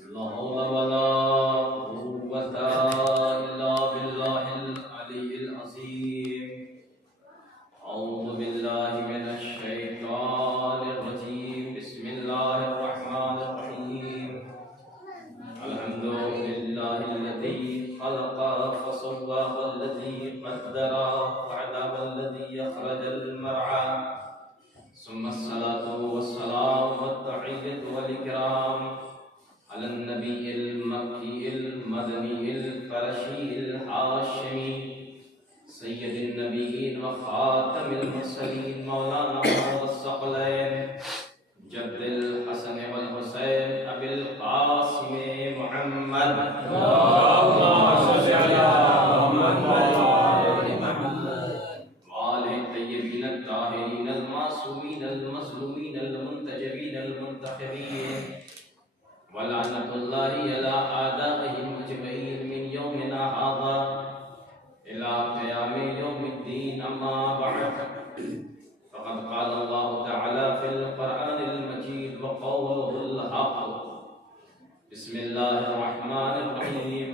لا حول ولا قوة إلا بالله العلي العظيم. أعوذ بالله من الشيطان الرجيم. بسم الله الرحمن الرحيم. الحمد لله الذي خلق فسوى والذي قدر فهدى والذي أخرج المرعى. ثم الصلاة والسلام والتحية والإكرام على النبي المكي المدني القرشي الهاشمي سيد النبيين وخاتم المرسلين مولانا محمد الثقلين جد الحسن والحسين أبي القاسم محمد. اللهم صل على محمد وآله الطيبين الطاهرين المعصومين المظلومين المنتجبين المنتخبين ولعنة الله على أعدائهم أجمعين من يومنا هذا إلى قيام يوم الدين. أما بعد، فقد قال الله تعالى في القرآن المجيد وقوله الحق. بسم الله الرحمن الرحيم.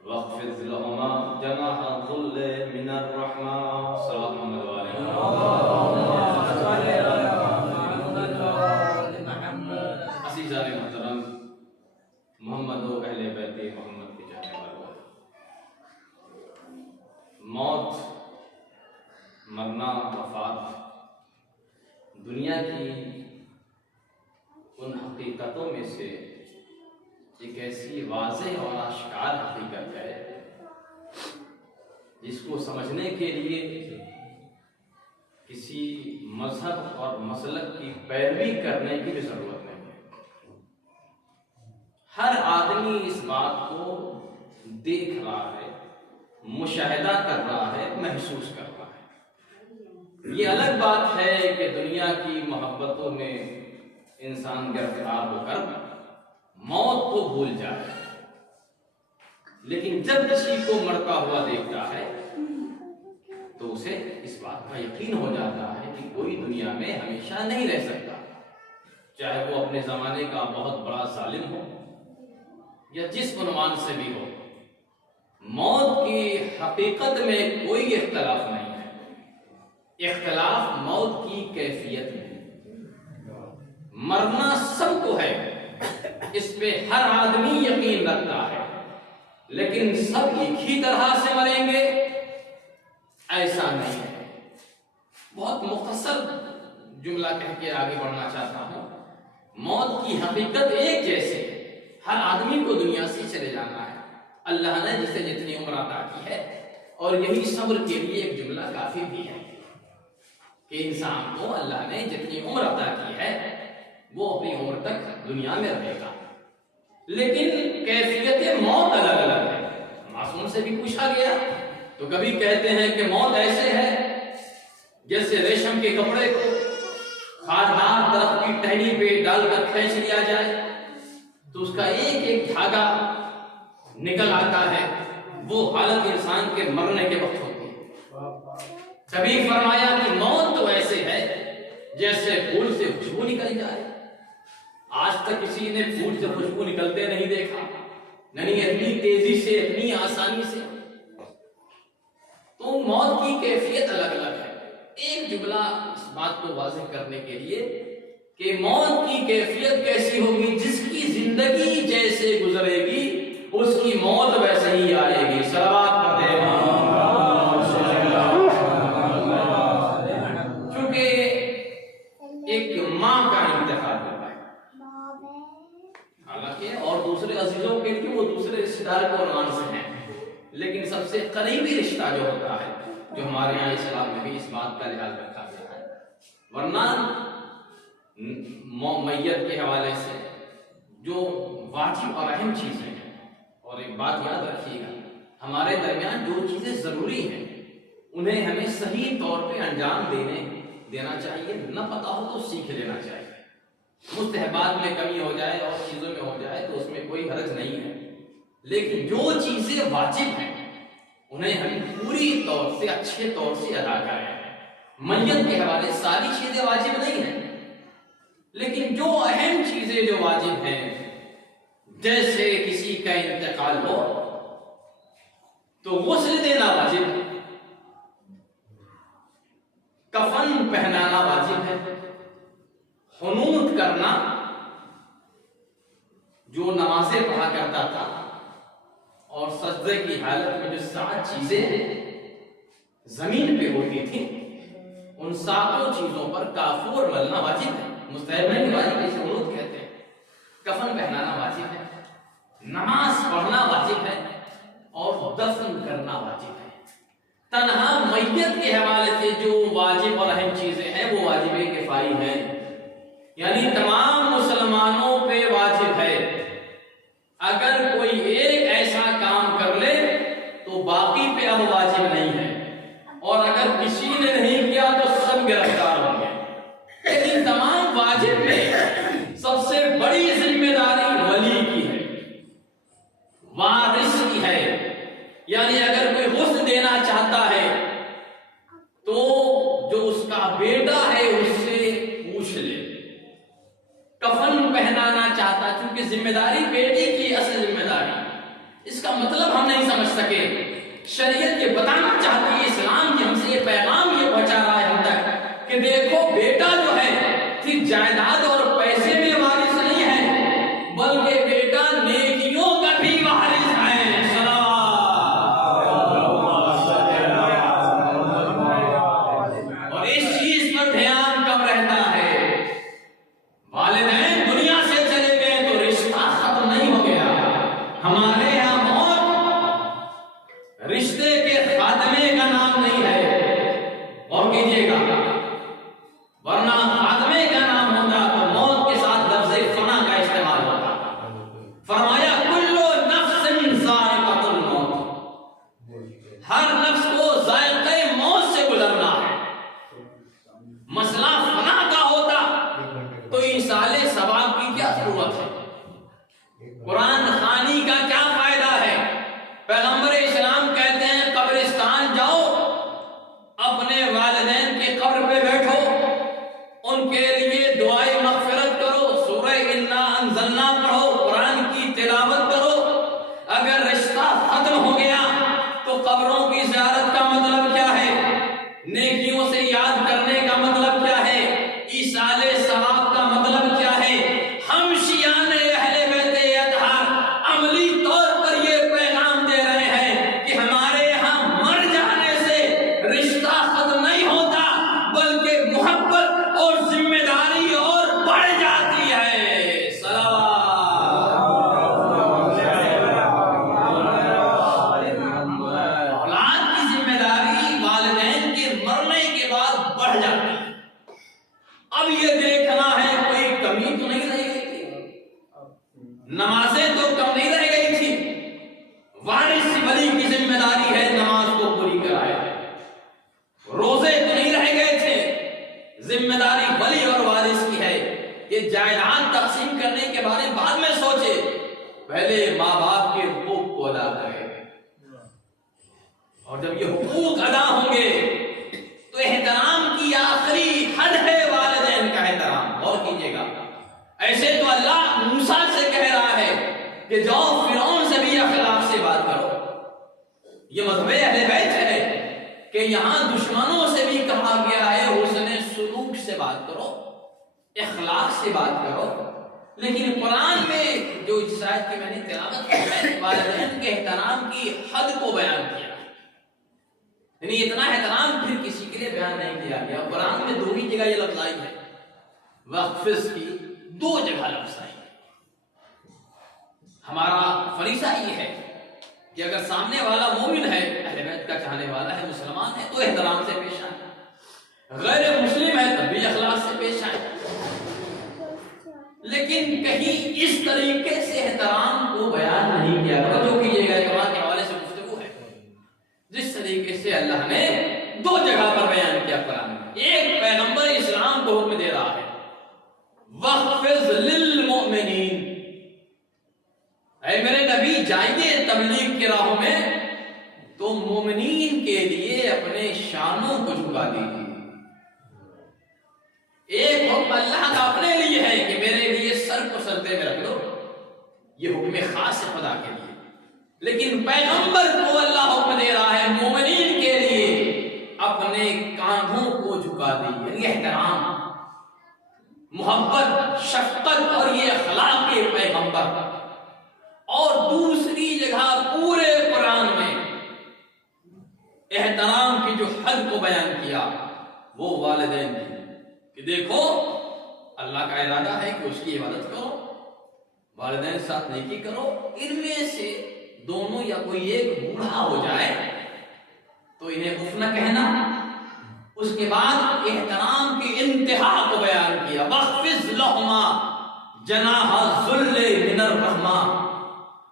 واخفض لهما جناح الذل من الرحمة. صلى الله عليه عزیزان محترم، محمد و اہل بیت محمد کے جانے والوں، موت، مرنا، وفات دنیا کی ان حقیقتوں میں سے ایک ایسی واضح اور آشکار حقیقت ہے جس کو سمجھنے کے لیے کسی مذہب اور مسلک کی پیروی کرنے کی بھی ضرورت نہیں ہے. ہر آدمی اس بات کو دیکھ رہا ہے، مشاہدہ کر رہا ہے، محسوس کر رہا ہے. یہ الگ بات ہے کہ دنیا کی محبتوں میں انسان گرفتار ہو کر موت کو بھول جائے، لیکن جب کسی کو مرتا ہوا دیکھتا ہے تو اسے اس بات کا یقین ہو جاتا ہے کہ کوئی دنیا میں ہمیشہ نہیں رہ سکتا، چاہے وہ اپنے زمانے کا بہت بڑا ظالم ہو یا جس عنوان سے بھی ہو. موت کی حقیقت میں کوئی اختلاف نہیں ہے، اختلاف موت کی کیفیت میں. مرنا سب کو ہے، اس پہ ہر آدمی یقین رکھتا ہے، لیکن سب ایک ہی طرح سے مریں گے ایسا نہیں ہے. بہت مختصر جملہ کہہ کے آگے بڑھنا چاہتا ہوں. موت کی حقیقت ایک جیسے ہے، ہر آدمی کو دنیا سے چلے جانا ہے. اللہ نے جسے جتنی عمر عطا کی ہے، اور یہی صبر کے لیے ایک جملہ کافی بھی ہے کہ انسان کو اللہ نے جتنی عمر عطا کی ہے وہ اپنی عمر تک دنیا میں رہے گا، لیکن کیفیت موت الگ الگ ہے. معصوم سے بھی پوچھا گیا تو کبھی کہتے ہیں کہ موت ایسے ہے جیسے ریشم کے کپڑے کو خاردار درخت کی ٹہنی پہ ڈال کر کھینچ لیا جائے تو اس کا ایک ایک دھاگا نکل آتا ہے. وہ حالت انسان کے مرنے کے وقت ہوتی ہے. کبھی فرمایا کہ موت تو ایسے ہے جیسے پھول سے خوشبو نکل جائے. آج تک کسی نے پھول سے خوشبو نکلتے نہیں دیکھا، نہیں اتنی تیزی سے، اتنی آسانی سے. تو موت کی کیفیت الگ الگ ہے. ایک جملہ اس بات کو واضح کرنے کے لیے کہ موت کی کیفیت کیسی ہوگی، جس کی زندگی جیسے گزرے گی اس کی موت ویسے ہی آئے گی. صلوات پڑھتے ہیں. چونکہ ایک ماں کا انتخاب ہوتا ہے، حالانکہ اور دوسرے عزیزوں کے لیے وہ دوسرے رشتہ دار کو عنوان سے ہیں، لیکن سب سے قریبی رشتہ جو ہوتا ہے، جو ہمارے یہاں اسلام میں بھی اس بات کا لحاظ رکھا گیا ہے. ورنہ میت کے حوالے سے جو واجب اور اہم چیزیں ہیں، اور ایک بات یاد رکھیے گا، ہمارے درمیان جو چیزیں ضروری ہیں انہیں ہمیں صحیح طور پہ انجام دینا چاہیے. نہ پتا ہو تو سیکھ لینا چاہیے. مستحبات میں کمی ہو جائے اور چیزوں میں ہو جائے تو اس میں کوئی حرج نہیں ہے، لیکن جو چیزیں واجب ہیں انہیں ہم پوری طور سے اچھے طور سے ادا کریں. میت کے حوالے ساری چیزیں واجب نہیں ہیں، لیکن جو اہم چیزیں جو واجب ہیں جیسے کسی کا انتقال ہو تو غسل دینا واجب ہے، کفن پہنانا واجب ہے، قنوت کرنا، جو نمازیں پڑھا کرتا تھا اور سجدے کی حالت میں جو 7 چیزیں زمین پہ ہوتی تھی، ان 7 چیزوں پر کافور ملنا واجب ہے، مستحب نہیں، واجب اسے قنوت کہتے ہیں۔ کفن پہنانا واجب ہے، نماز پڑھنا واجب ہے اور دفن کرنا واجب ہے۔ تنہا میت کے حوالے سے جو واجب اور اہم چیزیں ہیں وہ واجب کفائی ہیں، یعنی تمام مسلمانوں پہ واجب ہے۔ اگر کوئی ایک ایسا کام کر لے تو باقی پہ اب واجب نہیں ہے، اور اگر کسی نے نہیں کیا تو سب گرفتار ہوں گے۔ لیکن تمام واجب میں سب سے بڑی ذمہ داری ولی کی ہے، وارث کی ہے، یعنی اگر کوئی غسل دینا چاہتا ہے تو جو اس کا بیٹا ہے اس سے پوچھ لے، کفن پہنانا چاہتا، چونکہ ذمہ داری بیٹی کی اصل ذمہ داری، اس کا مطلب ہم نہیں سمجھ سکے۔ شریعت یہ بتانا چاہتی ہے، اسلام ہم سے یہ پیغام یہ پہنچا رہا ہے ہم تک کہ دیکھو بیٹا جو ہے صرف جائیداد اور پیسے میں وارث نہیں ہے، بلکہ بیٹا نیکیوں کا بھی وارث ہے۔ اور اس چیز پر دھیان کب رہتا ہے؟ والدین دنیا سے چلے گئے تو رشتہ ختم نہیں ہو گیا، ہمارے یہاں موت رشتے کے خاتمے کا نام نہیں ہے، اور کیجیے گا، ورنہ خاتمے کا نام ہوتا تو موت کے ساتھ لفظ فنا کا استعمال ہوتا۔ فرمایا کل نفس ذائقۃ الموت، ہر نفس کو ذائقہ موت سے گزرنا ہے۔ مسئلہ فنا کا ہوتا تو ایصال ثواب کی کیا ضرورت ہے؟ قرآن خوانی کا کیا فائدہ ہے؟ پیغمبر اسلام کہتے ہیں قبرستان جاؤ، اپنے والدین کی قبر پہ بیٹھو، ان کے لیے دعائے مغفرت کرو، سورہ انا انزلنا پڑھو، قرآن کی تلاوت کرو۔ اگر رشتہ ختم ہو گیا تو قبروں کی زیارت کا مطلب کیا ہے؟ نیکیوں سے یاد کرنے کا مطلب کیا ہے؟ ایصال ثواب کا مطلب کیا ہے؟ ہم شیعان اہل بیت اطہار عملی طور پر یہ پیغام دے رہے ہیں کہ ہمارے یہاں مر جانے سے رشتہ ختم نہیں ہوتا، بلکہ محبت اور ذمہ داری اور بڑھ جاتی ہے۔ اولاد کی ذمہ داری والدین کے مرنے کے بعد بڑھ جاتی ہے۔ اب یہ دیکھنا ہے کوئی کمی تو نہیں رہ گئی تھی، نمازیں تو کم نہیں رہ گئی تھی، وارث ولی کی ذمہ داری ہے نماز کو پوری کرائے، روزے تو نہیں رہ گئے تھے، ذمہ داری ولی اور وارث کی ہے۔ یہ جائیداد تقسیم کرنے کے بارے میں بعد میں سوچے، پہلے ماں باپ کے حقوق کو ادا کرے، اور جب یہ حقوق ادا ہوں گے تو احترام کی آخری حد ہے والدین کا احترام۔ غور کیجیے گا، ایسے تو اللہ موسیٰ سے کہہ رہا ہے کہ جاؤ فرعون سے بھی اخلاق سے بات کرو، یہ مذہب اہل بیت ہے کہ یہاں دشمنوں سے بھی کہا گیا ہے حسن سلوک سے بات کرو، اخلاق سے بات کرو۔ لیکن قرآن میں جو اس آیت کی میں نے تلاوت کی ہے، والدین کے احترام کی حد کو بیان کیا، یعنی اتنا احترام پھر کسی کے لیے بیان نہیں کیا گیا۔ قرآن میں 2 ہی جگہ یہ لفظ آئی ہے، وقفز کی 2 جگہ لفظ آئی ہے۔ ہمارا فریضہ یہ ہے کہ اگر سامنے والا مومن ہے، اہل بیت کا چاہنے والا ہے، مسلمان ہے، تو احترام سے پیش آئے، غیر مسلم ہے تب بھی اخلاق سے پیش آئے، لیکن کہیں اس طریقے سے احترام کو بیان نہیں کیا۔ توجہ کیجیے گا، اعتماد کے حوالے سے گفتگو ہے، جس طریقے سے اللہ نے 2 جگہ پر بیان کیا قرآن میں۔ ایک پیغمبر اسلام کو حکم دے رہا ہے وَخْفِضْ لِلْمُؤْمِنِينَ، اے میرے نبی جائیے تبلیغ کی راہوں میں تو مومنین کے لیے اپنے شانوں کو جھکا دیجیے۔ ایک حکم اللہ کا اپنے لیے ہے کہ میرے لیے سر کو سجدے میں رکھ لو، یہ حکم خاص ہے خدا کے لیے، لیکن پیغمبر کو اللہ حکم دے رہا ہے مومنین کے لیے اپنے کاندھوں کو جھکا دیجیے، یہ احترام، محبت، شفقت اور یہ اخلاق کے پیغمبر۔ اور دوسری جگہ پورے قرآن میں احترام کی جو حد کو بیان کیا وہ والدین کی، کہ دیکھو اللہ کا ارادہ ہے کہ اس کی عبادت کرو، والدین ساتھ نیکی کرو، ان میں سے دونوں یا کوئی ایک بوڑھا ہو جائے تو انہیں اف نہ کہنا۔ اس کے بعد احترام کی انتہا کو بیان کیا، وَخْفِضْ لَهُمَا جَنَاحَ الذُّلِّ مِنَ الرَّحْمَةِ،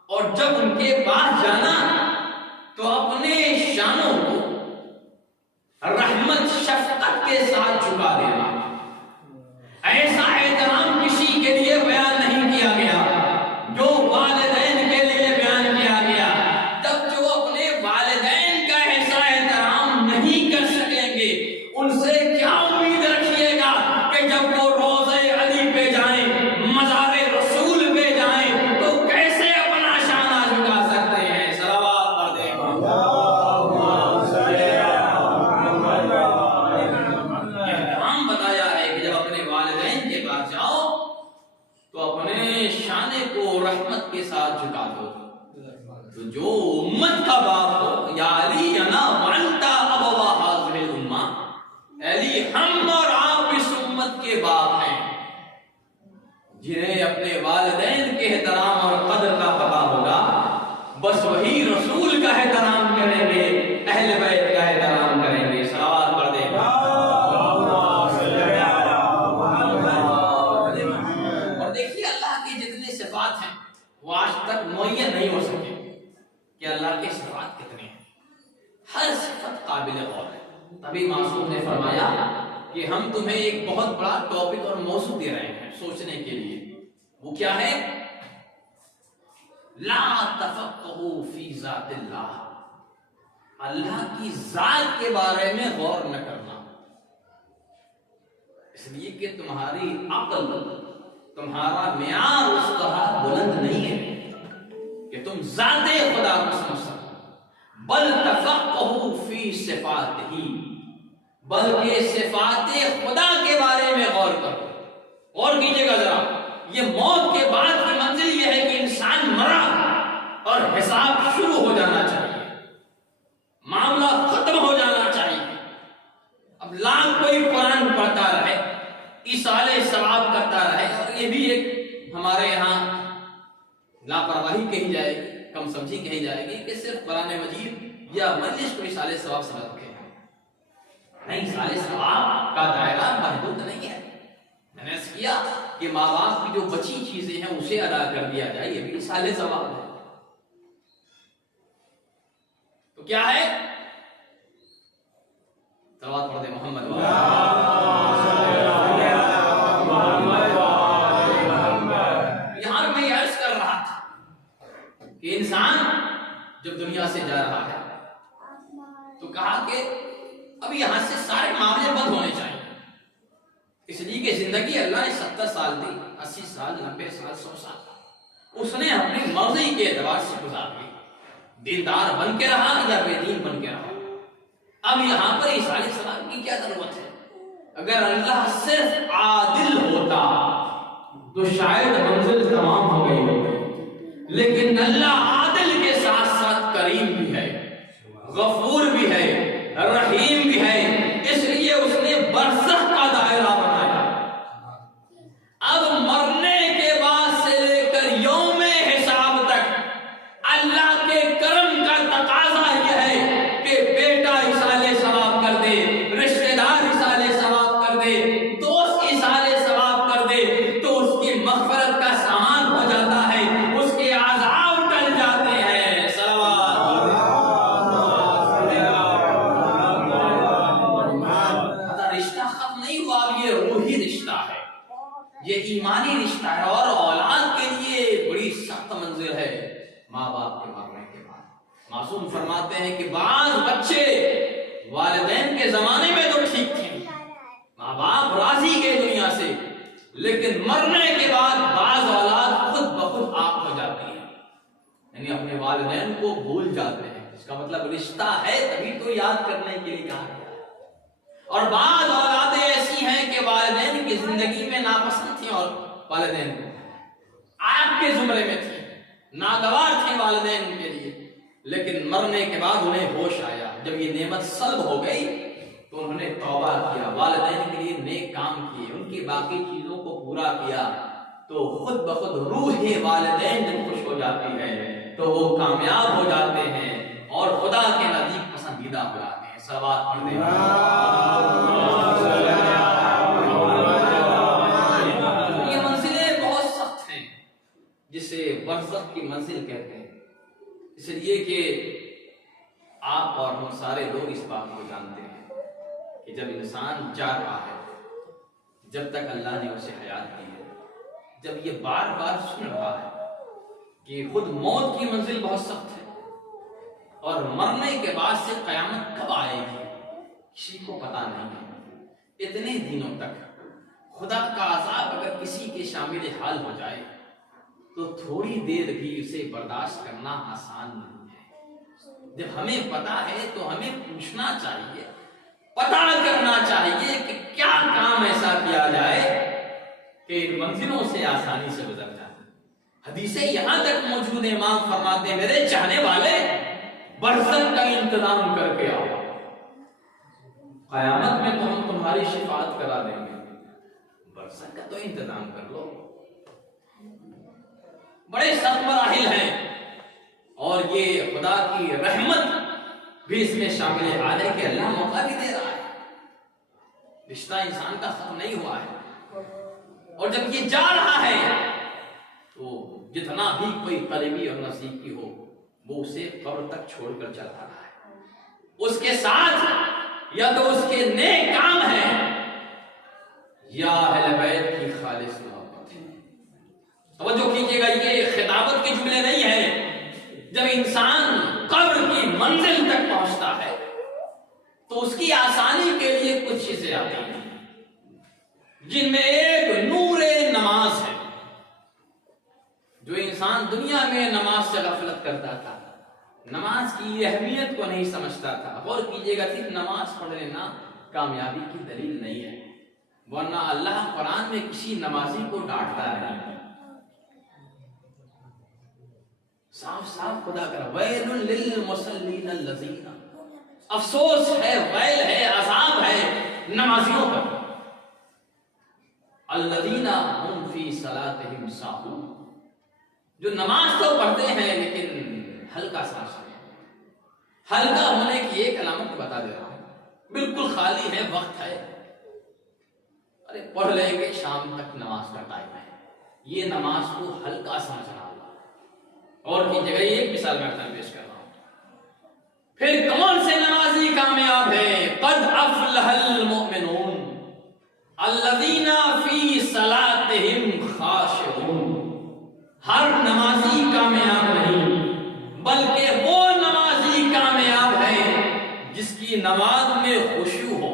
اور جب ان کے پاس جانا تو اپنے شانوں کو رحمت شفقت کے ساتھ جھکا دینا۔ ایسا احترام کسی کے لیے بیان نہیں کیا گیا جو والدین کے لیے بیان کیا گیا۔ تب جو اپنے والدین کا ایسا احترام نہیں کر سکیں گے ان سے کیا امید رکھیے گا کہ جب وہ روضہ علی پہ جائیں، مزار رسول پہ جائیں تو کیسے اپنا شانہ جھکا سکتے ہیں؟ صلوات پڑھ دیں۔ احترام بتایا ہے کہ جب اپنے والدین کے پاس جاؤ تو اپنے شانے کو رحمت کے ساتھ جھکا دو۔ تو جو امت کا باپ ہو، یا علی انا وانتا ابوا ہذہ الامہ، علی ہم اور آپ اس امت کے باپ ہیں، جنہیں اپنے والدین کے احترام اور قدر کا پتہ ہوگا بس وہی رسول کا احترام کریں گے، اہل بیت کا احترام کریں گے۔ صلوات پڑھ دیں۔ اور دیکھیے اللہ کی جتنی صفات ہیں وہ آج تک معین نہیں ہو سکے کہ اللہ کے صفات کتنے ہیں، ہر صفت قابل غور ہے۔ تبھی معصوم نے فرمایا کہ ہم تمہیں ایک بہت بڑا ٹاپک اور موضوع دے رہے ہیں سوچنے کے لیے، وہ کیا ہے؟ لا تفقہوا فی ذات اللہ، اللہ کی ذات کے بارے میں غور نہ کرنا، اس لیے کہ تمہاری عقل، تمہارا معیار اس طرح بلند نہیں ہے کہ تم ذات خدا کو سمجھ سکو، بل تفقہوا فی صفاتہ، بلکہ صفات خدا کے بارے میں غور کرو۔ غور کیجئے گا ذرا، یہ موت کے بعد کی منزل یہ ہے کہ انسان مرا اور حساب شروع ہو جانا چاہیے، معاملہ ختم ہو جانا چاہیے۔ اب لاکھ کوئی قرآن پڑھتا رہے، ایصال ثواب کرتا رہے، اور یہ بھی ایک ہمارے یہاں لاپرواہی کہی جائے گی، کم سمجھی کہی جائے گی کہ صرف قرآن مجید یا مجلس کو ایصال ثواب سمجھ رکھے ہیں۔ نہیں، ایصال ثواب کا دائرہ محدود نہیں ہے۔ میں نے عرض کیا کہ ماں باپ کی جو بچی چیزیں ہیں اسے ادا کر دیا جائے، یہ بھی ایصال ثواب ہے۔ تو کیا ہے؟ صلوات پڑھ دیں محمد یہاں میں یہ عرض کر رہا تھا کہ انسان جب دنیا سے جا رہا ہے تو کہا کہ اب یہاں سے سارے معاملے بند ہونے چاہیے، اس لیے کہ زندگی اللہ نے 70 سال دی، 80 سال، 90 سال، 100 سال اس نے اپنی مرضی کے اعتبار سے گزار دی، دیندار بن کے رہا یا بے دین بن کے رہا۔ اب یہاں پر ایصال ثواب کی کیا ضرورت ہے؟ اگر اللہ صرف عادل ہوتا تو شاید منزل تمام ہو گئی ہوتی، لیکن اللہ عادل کے ساتھ ساتھ کریم بھی ہے، غفور بھی ہے، رحیم بھی ہے، اس لیے اس نے برزخ کا دائرہ بنایا۔ اب مرنے کے بعد سے لے کر یوم حساب تک اللہ کے کرم کا تقاضا یہ ہے کہ بیٹا ایصال ثواب کر دے، رشتہ دار ایصال ثواب کر دے، دوست ایصال ثواب کر دے، تو اس کی مغفرت کا سامان ہو جاتا ہے، اس کے عذاب ٹل جاتے ہیں۔ رشتہ ختم نہیں ہوا، اب یہ روحی رشتہ ہے، یہ ایمانی رشتہ ہے، اور اولاد کے لیے بڑی سخت منزل ہے ماں باپ کے مرنے کے بعد۔ معصوم فرماتے ہیں کہ بعض بچے والدین کے زمانے میں تو ٹھیک تھے، ماں باپ راضی گئے دنیا سے، لیکن مرنے کے بعد بعض اولاد خود بخود آپ ہو جاتی والدین کو بھول جاتے ہیں. اس کا مطلب رشتہ ہے تبھی تو یاد کرنے کے لیے کہا گیا. اور بعض اولادیں ایسی ہیں کہ والدین کی زندگی میں ناپسند تھیں اور والدین کو آپ کے زمرے میں تھیں, ناگوار تھے والدین کے لیے, لیکن مرنے کے بعد انہیں ہوش آیا. جب یہ نعمت سلب ہو گئی تو انہوں نے توبہ کیا, والدین کے لیے نیک کام کیے, ان کی باقی چیزوں کو پورا کیا, تو خود بخود روح والدین جب خوش ہو جاتی ہے تو وہ کامیاب ہو جاتے ہیں اور خدا کے نزدیک پسندیدہ ہو جاتے ہیں. صلوات پڑھتے ہیں. یہ منزلیں بہت سخت ہیں جسے برزخ کی منزل کہتے ہیں, اس لیے کہ آپ اور ہم سارے لوگ اس بات کو جانتے ہیں کہ جب انسان جا رہا ہے, جب تک اللہ نے اسے حیات دی ہے, جب یہ بار بار سن رہا ہے کہ خود موت کی منزل بہت سخت ہے اور مرنے کے بعد سے قیامت کب آئے گی کسی کو پتا نہیں ہے. اتنے دنوں تک خدا کا عذاب اگر کسی کے شامل حال ہو جائے تو تھوڑی دیر بھی اسے برداشت کرنا آسان نہیں ہے. جب ہمیں پتا ہے تو ہمیں پوچھنا چاہیے, پتا کرنا چاہیے کہ کیا کام ایسا کیا جائے کہ ان منزلوں سے آسانی سے گزر جائے. حدیثیں یہاں تک موجود ہیں, امام فرماتے ہیں میرے چاہنے والے برزخ کا انتظام کر کے آؤ, قیامت میں تو ہم تمہاری شفاعت کرا دیں گے, برزخ کا تو انتظام کر لو. بڑے سخت مراحل ہیں اور یہ خدا کی رحمت بھی اس میں شامل ہے کہ اللہ موقع بھی دے رہا ہے. رشتہ انسان کا ختم نہیں ہوا ہے, اور جب یہ جا رہا ہے تو جتنا بھی کوئی قریبی اور نزدیکی ہو وہ اسے قبر تک چھوڑ کر چل رہا ہے. اس کے ساتھ یا تو اس کے نیک کام ہیں یا اہل بیت کی خالص محبت ہے. توجہ کیجیے گا, یہ خطابت کے جملے نہیں ہیں. جب انسان قبر کی منزل تک پہنچتا ہے تو اس کی آسانی کے لیے کچھ چیزیں آتی ہیں جن میں ایک نور نماز ہے. جو انسان دنیا میں نماز سے غفلت کرتا تھا, نماز کی اہمیت کو نہیں سمجھتا تھا, غور کیجیے گا صرف نماز پڑھ لینا کامیابی کی دلیل نہیں ہے, ورنہ اللہ قرآن میں کسی نمازی کو ڈانٹتا ہے. صاف صاف خدا کر ویل للمصلین الذین, افسوس ہے, ویل ہے, عذاب ہے نمازیوں پر. الذین هم فی صلاتہم ساہون, جو نماز تو پڑھتے ہیں لیکن ہلکا سمجھتے ہیں. ہلکا ہونے کی ایک علامت بتا دے رہا ہوں, بالکل خالی ہے, وقت ہے, ارے پڑھ لیں گے شام تک نماز کا ٹائم ہے, یہ نماز کو ہلکا سمجھنا ہوگا. اور کی جگہ ایک مثال میں پیش کر رہا ہوں. پھر کون سے نمازی کامیاب ہے؟ قد افلح المؤمنون الذین فی صلاتہم خاشعون. ہر نمازی کامیاب نہیں بلکہ وہ نمازی کامیاب ہے جس کی نماز میں خشوع ہو,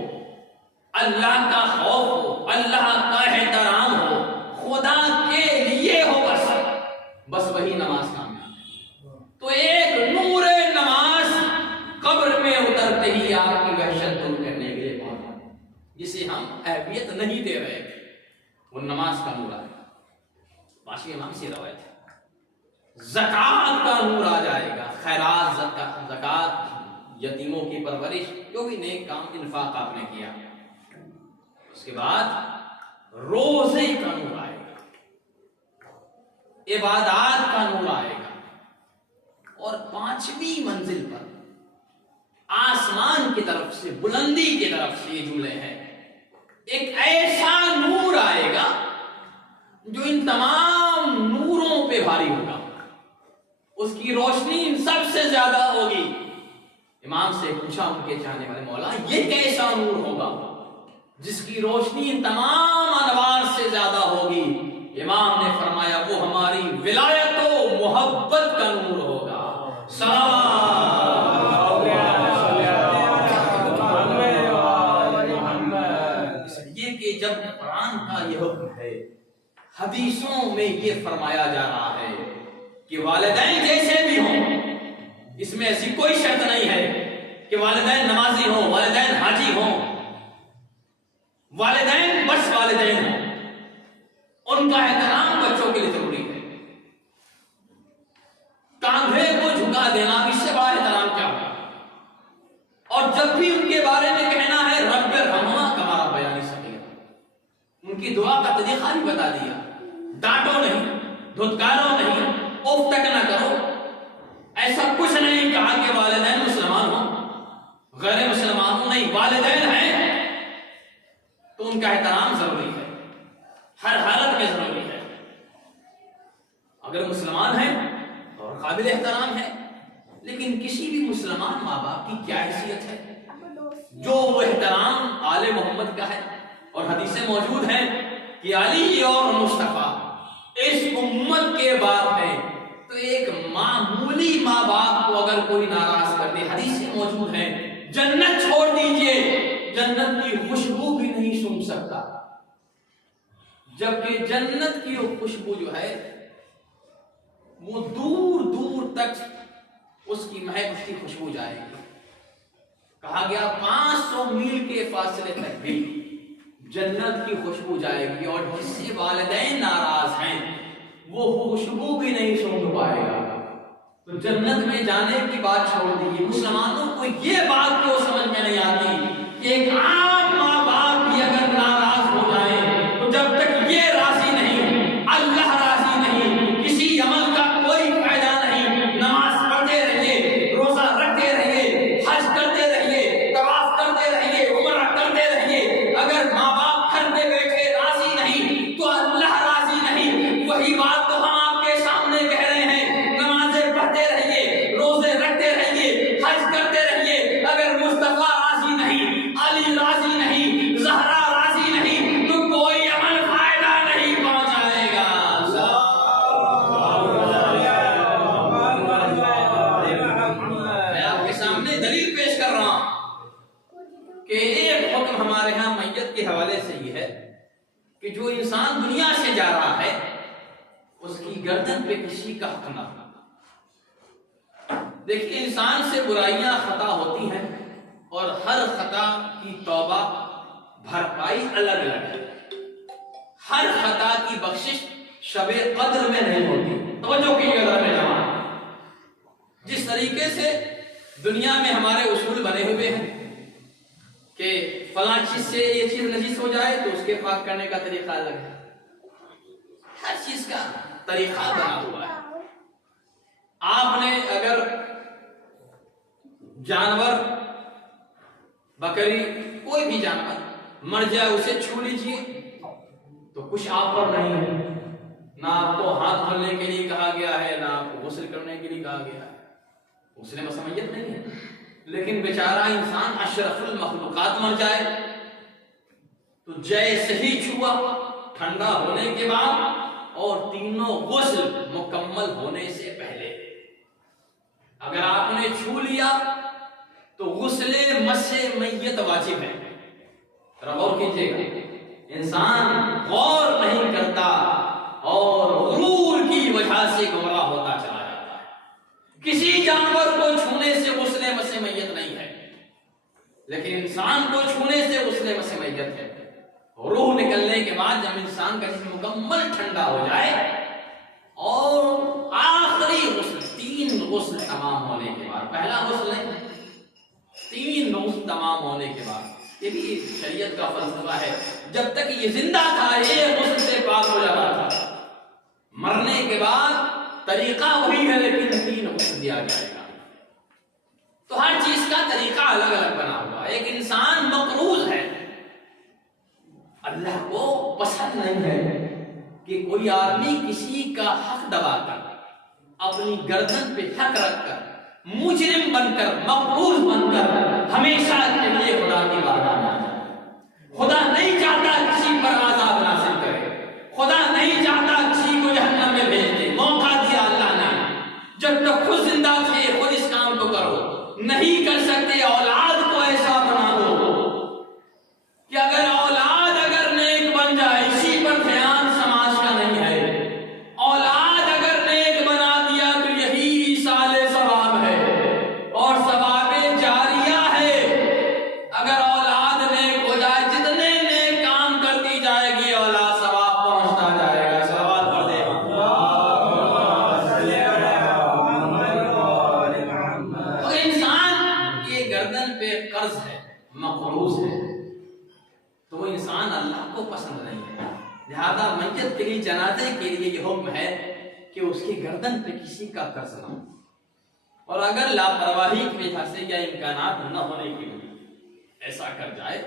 اللہ کا خوف ہو, اللہ کا احترام ہو, خدا کے لیے ہو, بس وہی نماز کامیاب ہے. تو ایک نور نماز قبر میں اترتے ہی آپ کی وحشت دور کرنے کے لیے پہنچا, جسے ہم اہمیت نہیں دے رہے تھے, وہ نماز کا نور آئے. پاشی امام سے روایت ہے, زکات کا نور آ جائے گا, خیرات, زکات, یتیموں کی پرورش, جو بھی نیک کام انفاق آپ نے کیا. اس کے بعد روزے کا نور آئے گا, عبادات کا نور آئے گا, اور پانچویں منزل پر آسمان کی طرف سے, بلندی کی طرف سے, یہ جملے ہیں, ایک ایسا نور آئے گا جو ان تمام نوروں پہ بھاری ہوگا, اس کی روشنی سب سے زیادہ ہوگی. امام سے پوچھا ان کے چاہنے والے, مولا یہ کیسا نور ہوگا جس کی روشنی تمام انوار سے زیادہ ہوگی؟ امام نے فرمایا وہ ہماری ولایت و محبت کا نور ہوگا. اس لیے کہ جب قرآن کا یہ حکم ہے, حدیثوں میں یہ فرمایا جا رہا ہے کہ والدین جیسے بھی ہوں اس میں ایسی کوئی شرط نہیں ہے کہ والدین نمازی ہوں، والدین حاجی ہوں، والدین بس والدین ہوں، ان کا احترام بچوں کے لیے ضروری ہے۔ کاندھے کو جھکا دینا اس سے بڑا احترام کیا ہوگا؟ اور جب بھی ان کے بارے میں کہنا ہے رب ارحمہما کما ربیانی صغیرا، ان کی دعا کا طریقہ بھی بتا دیا، ڈانٹو نہیں، دھتکارو نہیں، اف تک نہ کرو، ایسا کچھ نہیں کہا کہ والدین مسلمان ہوں غیر مسلمان ہوں، نہیں، والدین ہیں تو ان کا احترام ضروری ہے، ہر حالت میں ضروری ہے۔ اگر مسلمان ہیں اور قابل احترام ہے، لیکن کسی بھی مسلمان ماں باپ کی کیا حیثیت ہے جو وہ احترام آل محمد کا ہے؟ اور حدیثیں موجود ہیں کہ علی اور مصطفیٰ اس امت کے باپ ہیں، تو ایک معمولی ماں باپ کو اگر کوئی ناراض کر دے، حدیثیں موجود ہیں، جنت چھوڑ دیجئے، جنت کی خوشبو بھی نہیں سونگھ سکتا، جبکہ جنت کی وہ خوشبو جو ہے وہ دور دور تک اس کی مہک، اس کی خوشبو جائے گی۔ کہا گیا 500 میل کے فاصلے تک بھی جنت کی خوشبو جائے گی، اور جس سے والدین ناراض ہیں وہ خوشبو بھی نہیں سونگھ پائے گا۔ تو جنت میں جانے کی بات چھوڑ دیجیے، مسلمانوں کو یہ بات کیوں سمجھ میں نہیں آتی کہ ایک عام ماں باپ بھی اگر ناراض ہو جائے تو جب تک یہ راضی نہیں، اللہ راضی نہیں، کسی عمل کا کوئی فائدہ نہیں۔ نماز پڑھتے رہیے، روزہ رکھتے رہیے، حج کرتے رہیے، طواف کرتے رہیے، عمرہ کرتے رہیے، اگر ماں باپ گھر میں بیٹھے راضی نہیں تو اللہ راضی نہیں۔ وہی بات تو ہم آپ کے سامنے کہہ رہے ہیں، نمازیں پڑھتے رہیے، روزے رکھتے رہیے، حج کرتے رہیے، اگر مصطفیٰ راضی نہیں، علی راضی نہیں، زہرا راضی نہیں، تو کوئی عمل فائدہ نہیں پہنچائے گا۔ میں آپ کے سامنے دلیل پیش کر رہا ہوں کہ ایک حکم ہمارے ہاں میت کے حوالے سے یہ ہے کہ جو انسان دنیا سے جا رہا ہے اس کی گردن پہ کسی کا حق نہ ہو۔ دیکھیے، انسان سے برائیاں خطا ہوتی ہیں اور ہر خطا کی توبہ بھرپائی الگ الگ ہے، ہر خطا کی بخشش شب قدر میں نہیں ہوتی۔ توجہ کیجیے گا میرے جوان، جس طریقے سے دنیا میں ہمارے اصول بنے ہوئے ہیں کہ فلاں چیز سے یہ چیز نجس ہو جائے تو اس کے پاک کرنے کا طریقہ الگ ہے، ہر چیز کا طریقہ بنا ہوا ہے۔ آپ نے اگر جانور، بکری، کوئی بھی جانور مر جائے اسے چھو لیجئے تو کچھ آپ پر نہیں ہے، نہ آپ کو ہاتھ دھونے کے لیے کہا گیا ہے، نہ آپ کو غسل کرنے کے لیے کہا گیا ہے، اس نے مسمیت نہیں ہے۔ لیکن بیچارہ انسان اشرف المخلوقات مر جائے تو جیسے ہی چھوا، ٹھنڈا ہونے کے بعد اور تینوں غسل مکمل ہونے سے پہلے، اگر آپ نے چھو لیا تو غسل مس میت واجب ہے۔ غور کیجیے گا، انسان غور نہیں کرتا اور غرور کی وجہ سے گمراہ ہوتا چلا جاتا ہے۔ کسی جانور کو چھونے سے غسل مس میت نہیں ہے، لیکن انسان کو چھونے سے غسل مس میت ہے۔ روح نکلنے کے بعد جب انسان کا جسم مکمل ٹھنڈا ہو جائے اور آخری غسل، 3 غسل تمام ہونے کے بعد، پہلا غسل نہیں، 3 غسل تمام ہونے کے بعد، یہ بھی شریعت کا فلسفہ ہے، جب تک یہ زندہ تھا ایک غسل سے پاک ہو جاتا تھا، مرنے کے بعد طریقہ وہی ہے لیکن 3 غسل دیا جائے گا۔ تو ہر چیز کا طریقہ الگ الگ بنا ہوا ہے۔ ایک انسان مقروض ہے، اللہ کو پسند نہیں ہے کہ کوئی آدمی کسی کا حق دبا کر، اپنی گردن پہ حق رکھ کر، مجرم بن کر، مقروض بن کر ہمیشہ کے لیے خدا کی بارگاہ میں جائے۔ خدا نہیں چاہتا کسی پر عذاب نازل کرے، خدا نہیں چاہتا کسی کو جہنم میں بھیج دے۔ موقع دیا اللہ نے، جب تک خود زندہ تھے خود اس کام کو کرو، نہیں کر سکتے اولاد کو ایسا بنا دو کہ اگر اولاد اگر نیک بن جائے، اسی پر دھیان سماج کا نہیں ہے، اولاد اگر نیک بنا دیا تو یہی سال ثواب ہے، جنازے کے لیے یہ حکم ہے کہ اس کی گردن پہ کسی کا قرض نہ ہو، اور اگر لاپرواہی کی وجہ سے یا امکانات نہ ہونے کی وجہ ایسا کر جائے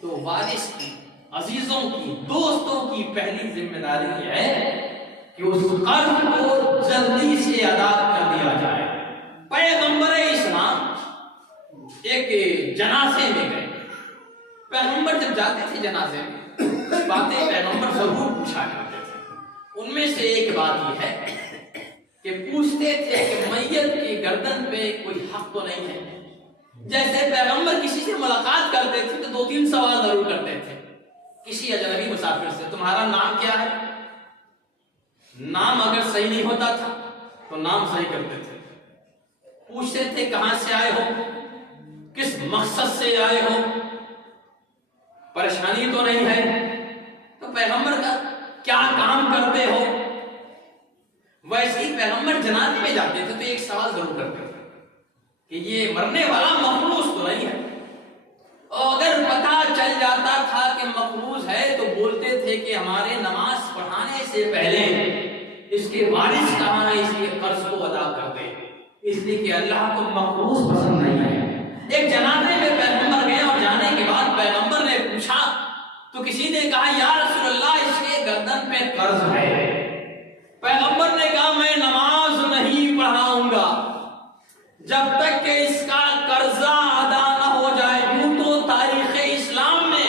تو وارث کی، عزیزوں کی، دوستوں کی پہلی ذمہ داری یہ ہے کہ اس قرض کو جلدی سے ادا کر دیا جائے۔ پیغمبر اسلام ایک جنازے میں گئے، پیغمبر جب جاتے تھے جنازے میں کچھ باتیں پیغمبر ضرور پوچھا کرتے تھے۔ ان میں سے ایک بات یہ ہے کہ پوچھتے تھے کہ میت کی گردن پہ کوئی حق تو نہیں ہے۔ جیسے پیغمبر کسی سے ملاقات کرتے تھے تو 2-3 سوال ضرور کرتے تھے کسی اجنبی مسافر سے، تمہارا نام کیا ہے؟ نام اگر صحیح نہیں ہوتا تھا تو نام صحیح کرتے تھے۔ پوچھتے تھے کہاں سے آئے ہو، کس مقصد سے آئے ہو، پریشانی تو نہیں ہے؟ تو پیغمبر کا کیا کام کرتے ہو؟ ویسے ہی پیغمبر جنازے میں جاتے تھے تو ایک سوال ضرور کرتے تھے کہ یہ مرنے والا مقبوض تو نہیں ہے؟ اور اگر پتہ چل جاتا تھا کہ مقبوض ہے تو بولتے تھے کہ ہمارے نماز پڑھانے سے پہلے اس کے وارث کہاں ہے، اس کے قرض کو ادا کر دے، اس لیے کہ اللہ کو مقبوض پسند نہیں ہے۔ ایک جنازے میں پیغمبر گئے اور جانے کے بعد پیغمبر نے پوچھا تو کسی نے کہا یا رسول اللہ اس کے گردن پہ قرض ہے۔ پیغمبر نے کہا میں نماز نہیں پڑھاؤں گا جب تک کہ اس کا قرضہ ادا نہ ہو جائے۔ یوں تو تاریخ اسلام میں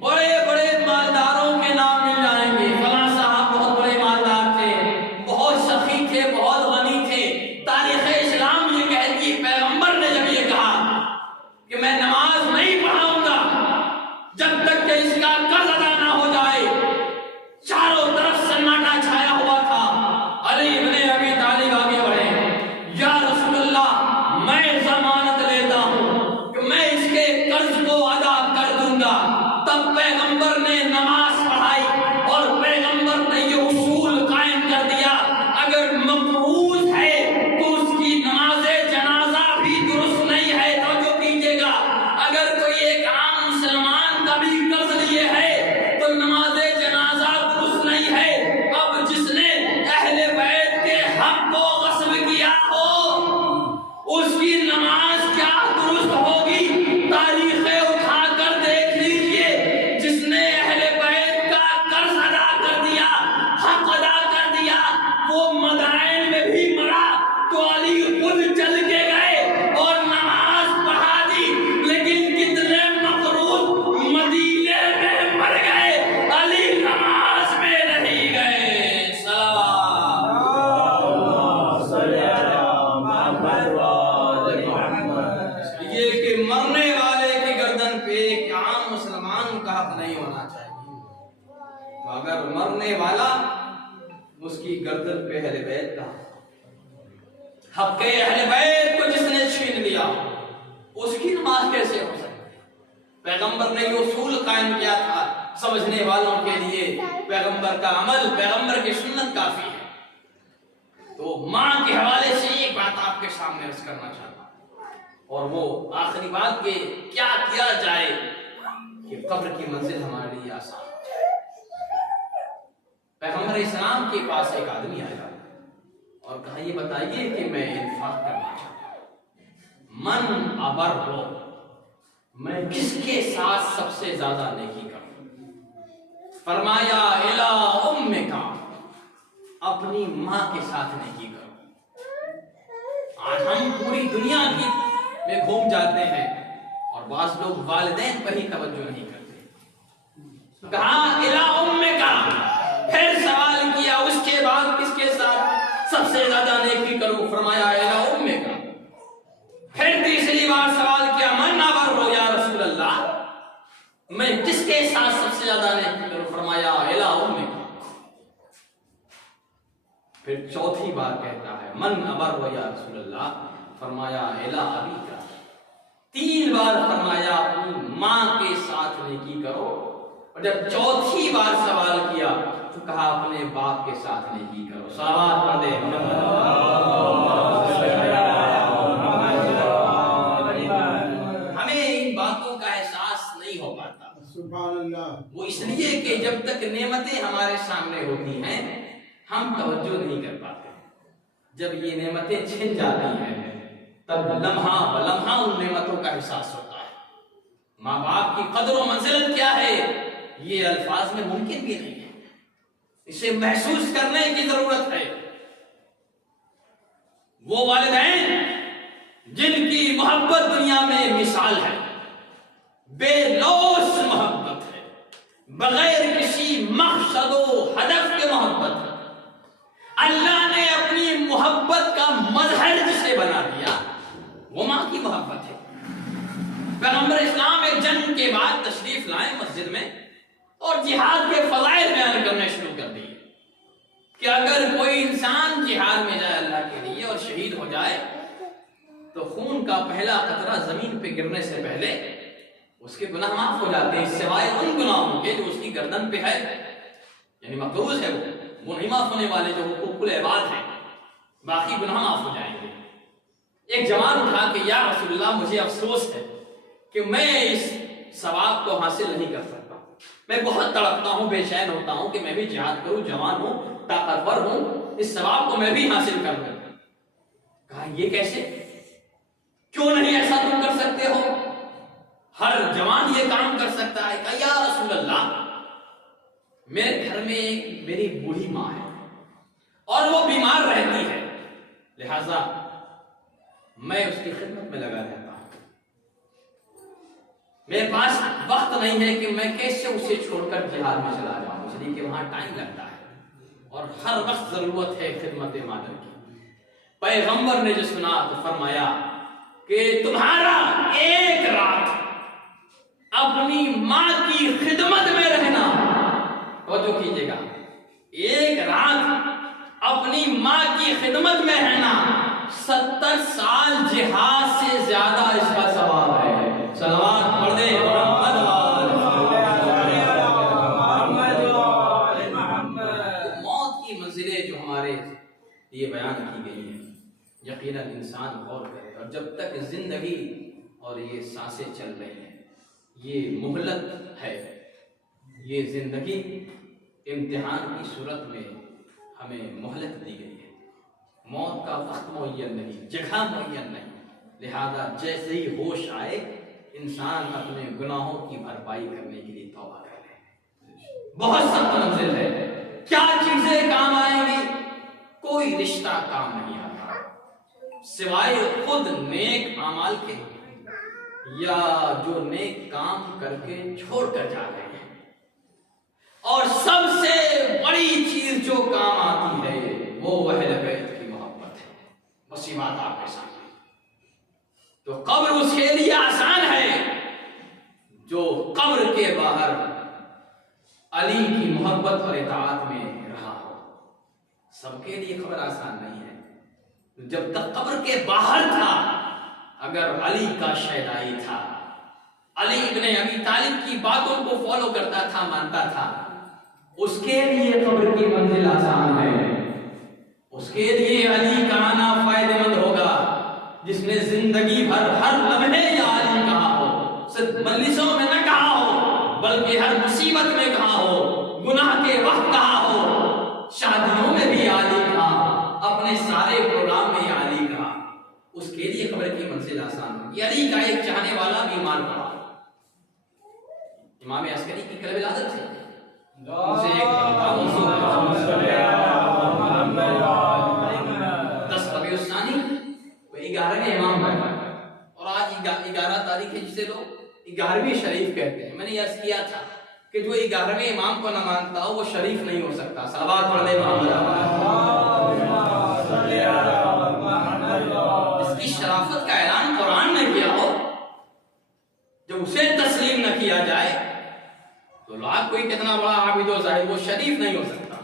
بڑے بڑے مالداروں کے نام مل جائیں گے، فلاں صاحب بہت بڑے مالدار تھے، بہت سخی تھے، بہت غنی تھے۔ تاریخ اسلام یہ کہتی ہے پیغمبر نے جب یہ کہا کہ میں نماز نہیں پڑھاؤں گا جب تک کہ اس کا قرض ادا نہ ہو جائے، چاروں طرف سناٹا چھایا ہوا تھا۔ علی ابن ابی طالب آگے بڑھے، یا رسول اللہ میں ضمانت لیتا ہوں کہ میں اس کے قرض کو ادا کر دوں گا۔ تب پیغمبر نے نماز پڑھائی اور پیغمبر نے یہ اصول قائم کر دیا اگر مقروض ہے تو اس کی نماز جنازہ بھی درست نہیں ہے۔ توجہ کیجیے گا، اگر کوئی ایک عام مسلمان کا بھی قرض لیے ہے تو نماز جنازہ درست نہیں ہے۔ اب جس نے اہل بیت کے حق کو غصب کیا ہو اس کی نماز کیا درست ہوگی؟ تاریخ اٹھا کر دیکھ لیجئے، جس نے اہل بیت کا قرض ادا کر دیا، حق ادا کر دیا، وہ مدائن میں بھی مرا تو علی خود چل کے گئے اور نماز پڑھا دی، لیکن کتنے مقروض مدینے میں مر گئے، علی نماز میں نہیں گئے۔ یہ کہ مرنے والے کی گردن پہ ایک عام مسلمان کا حق نہیں ہونا چاہیے، تو اگر مرنے والا اس کی گردن پہ اہل بیت کا حق اہل بیت کو جس نے چھین لیا اس کی نماز کیسے ہو سکتی؟ پیغمبر نے یہ اصول قائم کیا تھا سمجھنے والوں کے لیے۔ پیغمبر کا عمل، پیغمبر کی سنت کافی ہے۔ تو ماں کے حوالے سے ایک بات آپ کے سامنے عرض کرنا چاہتا ہوں، اور وہ آخری بات کہ کیا کیا جائے کہ قبر کی منزل ہمارے لیے آسان ہو جائے۔ پیغمبر اسلام کے پاس ایک آدمی آیا اور کہا یہ بتائیے کہ میں انفاق کرنا چاہتا ہوں، من ابر، میں کس کے ساتھ سب سے زیادہ نیکی کروں؟ فرمایا الا امک، اپنی ماں کے ساتھ نیکی کرو۔ آج ہم پوری دنیا کی میں گھوم جاتے ہیں اور بعض لوگ والدین پر ہی توجہ نہیں کرتے۔ کہا الا امک، پھر سوال کیا اس کے بعد کس کے ساتھ سب سے زیادہ نیکی کروں؟ فرمایا الا امک۔ پھر تیسری بار سوال کیا من ابر یا رسول اللہ، میں کس کے ساتھ سب سے زیادہ نیکی کروں؟ فرمایا الا امک۔ پھر چوتھی بار کہتا ہے من ابر یا رسول اللہ، فرمایا الا ابیک۔ 3 بار فرمایا اپنی ماں کے ساتھ نیکی کرو، اور جب چوتھی بار سوال کیا تو کہا اپنے باپ کے ساتھ نیکی کرو۔ صلوات پڑھ دے۔ ہمیں ان باتوں کا احساس نہیں ہو پاتا، وہ اس لیے کہ جب جب تک نعمتیں ہمارے سامنے ہوتی ہیں ہم توجہ نہیں کر پاتے، جب یہ نعمتیں چھن جاتی ہیں تب لمحہ بلمحہ ان نعمتوں کا احساس ہوتا ہے۔ ماں باپ کی قدر و منزلت کیا ہے یہ الفاظ میں ممکن بھی نہیں ہے، اسے محسوس کرنے کی ضرورت ہے۔ وہ والدین جن کی محبت دنیا میں مثال ہے، بے لوث محبت ہے، بغیر کسی مقصد و ہدف کے محبت ہے، اللہ نے اپنی محبت کا مظہر جسے بنا دیا وہ ماں کی محبت ہے۔ پیغمبر اسلام ایک جنگ کے بعد تشریف لائے مسجد میں اور جہاد کے فضائل بیان کرنے شروع کر دیے کہ اگر کوئی انسان جہاد میں جائے اللہ کے لیے اور شہید ہو جائے تو خون کا پہلا قطرہ زمین پہ گرنے سے پہلے اس کے گناہ معاف ہو جاتے ہیں، سوائے ان گناہوں کے جو اس کی گردن پہ ہے، یعنی مقروض ہے وہ نہیں معاف ہونے والے، جو حقوق العباد ہیں، باقی گناہ معاف ہو جائیں گے۔ ایک جوان اٹھا کہ یا رسول اللہ مجھے افسوس ہے کہ میں اس ثواب کو حاصل نہیں کر سکتا، میں بہت تڑپتا ہوں، بے چین ہوتا ہوں کہ میں بھی جہاد کروں، جوان ہوں، طاقتور ہوں، اس ثواب کو میں بھی حاصل کر لوں۔ کہا یہ کیسے، کیوں نہیں ایسا تم کر سکتے ہو؟ ہر جوان یہ کام کر سکتا ہے۔ کہا یا رسول اللہ میرے گھر میں ایک میری بوڑھی ماں ہے اور وہ بیمار رہتی ہے، لہذا میں اس کی خدمت میں لگا رہتا ہوں، میرے پاس وقت نہیں ہے کہ میں کیسے اسے چھوڑ کر جہاد میں چلا جاؤں، اس لیے کہ وہاں ٹائم لگتا ہے اور ہر وقت ضرورت ہے خدمت مادر کی۔ پیغمبر نے جو سنا تو فرمایا کہ تمہارا ایک رات اپنی ماں کی خدمت میں رہنا، توجہ کیجیے گا، ایک رات اپنی ماں کی خدمت میں رہنا 70 سال جہاد سے زیادہ اس کا ثواب ہے۔ صلوات پڑھ دیں موت کی منزلیں جو ہمارے یہ بیان کی گئی ہیں، یقیناً انسان غور کرے، اور جب تک زندگی اور یہ سانسیں چل رہی ہیں یہ مہلت ہے، یہ زندگی امتحان کی صورت میں ہمیں مہلت دی گئی ہے، موت کا وقت معین نہیں، جگہ معین نہیں، لہذا جیسے ہی ہوش آئے انسان اپنے گناہوں کی بھرپائی کرنے کے لیے توبہ کر لے۔ بہت سخت منزل ہے، کیا چیزیں کام آئیں گی؟ کوئی رشتہ کام نہیں آتا سوائے خود نیک اعمال کے، یا جو نیک کام کر کے چھوڑ کر جا رہے ہیں، اور سب سے بڑی چیز جو کام آتی ہے وہ اہل بیت کی محبت ہے۔ بس یہ بات آپ کے سامنے، تو قبر اس کے لیے آسان ہے جو قبر کے باہر علی کی محبت اور اطاعت میں رہا ہو۔ سب کے لیے قبر آسان نہیں ہے، جب تک قبر کے باہر تھا اگر علی کا شیدائی تھا، علی ابن ابی طالب کی باتوں کو فالو کرتا تھا، مانتا تھا، اس کے لیے قبر کی منزل آسان ہے، اس کے لیے علی کا آنا فائدہ مند ہوگا۔ جس نے زندگی بھر ہر لمحے یا علی کہا ہو، صرف مجلسوں میں نہ کہا ہو بلکہ ہر مصیبت میں کہا ہو، گناہ کے وقت کہا ہو، شادیوں میں بھی علی کہا، اپنے سارے پروگرام میں علی کہا، اس کے لیے قبر کی منزل آسان ہوگی۔ علی کا ایک چاہنے والا بیمار پڑا، امام عسکری کی قلب العادت ہے، ان سے ایک 10 ربیع الثانی، وہ 11ویں امام ہے، اور آج 11 تاریخ ہے جسے لوگ 11ویں شریف کہتے ہیں۔ میں نے عرض کیا تھا کہ جو 11ویں امام کو نہ مانتا ہو وہ شریف نہیں ہو سکتا۔ صلوات پڑھ دیں جس کی شرافت کا اعلان قرآن نے کیا ہو، جب اسے تسلیم نہ کیا جائے تو لاکھ کوئی کتنا بڑا عابد و زاہد وہ شریف نہیں ہو سکتا۔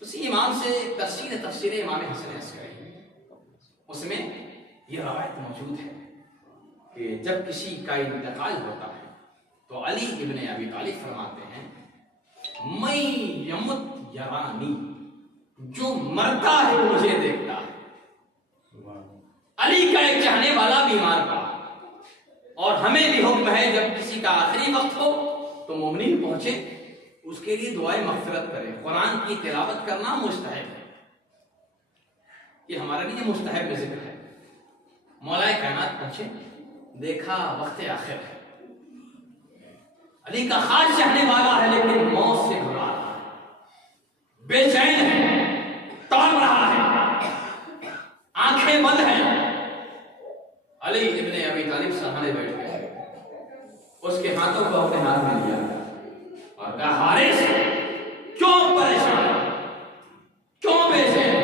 اسی امام سے تفسیر امام حسن عسکری، اس میں یہ روایت موجود ہے کہ جب کسی کا انتقال ہوتا ہے تو علی ابن ابی طالب فرماتے ہیں میں یمت یرانی، جو مرتا ہے وہ مجھے دیکھتا ہے۔ علی کا ایک چاہنے والا بیمار پڑا، اور ہمیں بھی حکم ہے جب کسی کا آخری وقت ہو تو مومنین پہنچے اس کے لیے دعائیں مغفرت کریں، قرآن کی تلاوت کرنا مستحب ہے، یہ ہمارے لیے مستحب میں ذکر ہے۔ مولا کائنات پہنچے، دیکھا وقت آخر ہے، علی کا خاص چاہنے والا ہے لیکن موت سے گھبرا رہا ہے، بے چین ہے، تڑپ رہا ہے، آنکھیں بند ہیں۔ علی ابن ابی طالب سامنے بیٹھ گئے، اس کے ہاتھوں کو اپنے ہاتھ میں لیا اور کہا حارث کیوں پریشان، کیوں بے چین؟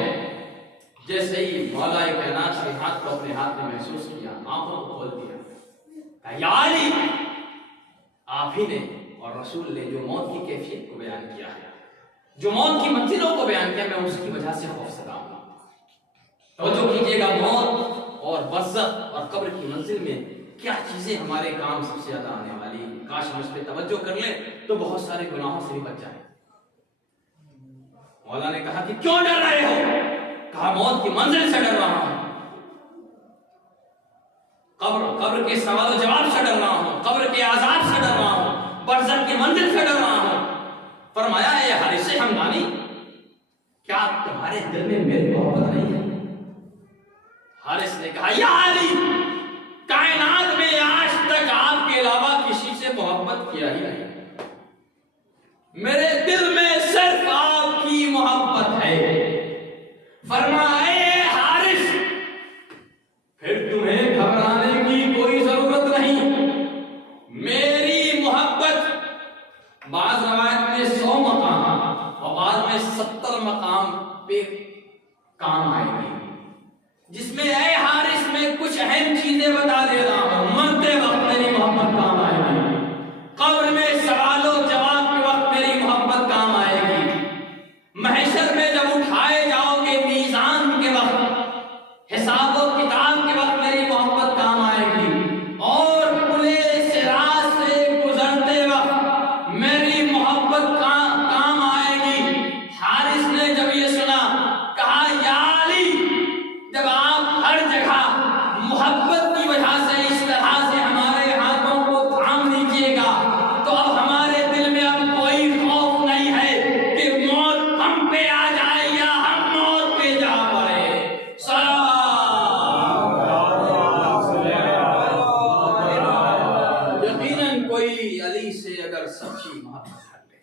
جیسے ہی مولا کائنات کے ہاتھ کو اپنے ہاتھ میں محسوس کیا، آنکھوں کو کھول دیا، کہا یا علی، آپ ہی نے اور رسول نے جو موت کی کیفیت کو بیان کیا ہے، جو موت کی منزلوں کو بیان کیا، میں اس کی وجہ سے خوفزدہ ہوں۔ توجہ کیجیے گا، موت اور برزخ اور قبر کی منزل میں کیا چیزیں ہمارے کام سب سے زیادہ آنے والی ہیں۔ کاش ہم اس پہ توجہ کر لیں تو بہت سارے گناہوں سے بھی بچ جائیں۔ مولا نے کہا کہ کیوں ڈر رہے ہو؟ کہا موت کی منزل سے ڈر رہا ہوں، قبر کے سوال و جواب سے ڈر رہا ہوں، قبر کے عذاب سے ڈر رہا ہوں، برزخ کی منزل سے ڈر رہا ہوں۔ فرمایا اے حارث حمدانی، کیا تمہارے دل میں میری محبت نہیں ہے؟ حارث نے کہا یا علی، کائنات میں آج تک آپ کے علاوہ کسی سے محبت کیا ہی نہیں، میرے دل میں صرف آپ کی محبت ہے۔ فرمایا اے حارث، پھر تمہیں گھبرانے کی کوئی ضرورت نہیں، میری محبت بعض روایت میں 100 مقام اور بعض میں 70 مقام پہ کام آئے گی، جس میں اے حارث میں کچھ اہم چیزیں بتا دے رہا ہوں۔ مرتے وقت میری محبت کام آئے گی، قبر میں سوال و جواب کے وقت میری محبت کام آئے گی، محشر میں جب اٹھائے جاؤ گے میزان کے وقت، حساب و کتاب کے وقت میری محبت کام آئے گی، اور پلے صراط سے گزرتے وقت میری محبت کام آئے گی۔ حارث نے جب یہ سنا کہا یا علی، جب آپ ہر جگہ محبت کی وجہ سے اس طرح سے ہمارے ہاتھوں کو تھام لیجیے گا تو اب ہمارے دل میں اب کوئی خوف نہیں ہے کہ موت ہم پہ آ جائے یا ہم موت پہ جا پڑے۔ یقیناً کوئی علی سے اگر سچی محبت کر لے،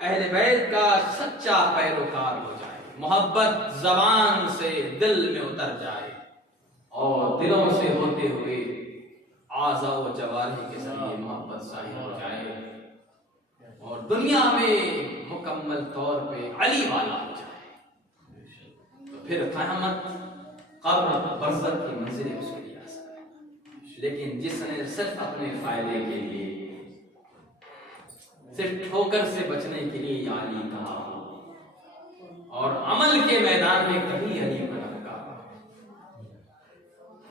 اہل بیت کا سچا پیروکار ہو جائے، محبت زبان سے دل میں اتر جائے اور دلوں سے ہوتے ہوئے اعضاء و جوارح کے ذریعے محبت ظاہر ہو جائے اور دنیا میں مکمل طور پہ علی والا ہو جائے، تو پھر قیامت قبر برزخ کی منزلیں اس کے لیے آسان ہے۔ لیکن جس نے صرف اپنے فائدے کے لیے، صرف ٹھوکر سے بچنے کے لیے یا علی کہا اور عمل کے میدان میں کبھی علی کو نہ کہا،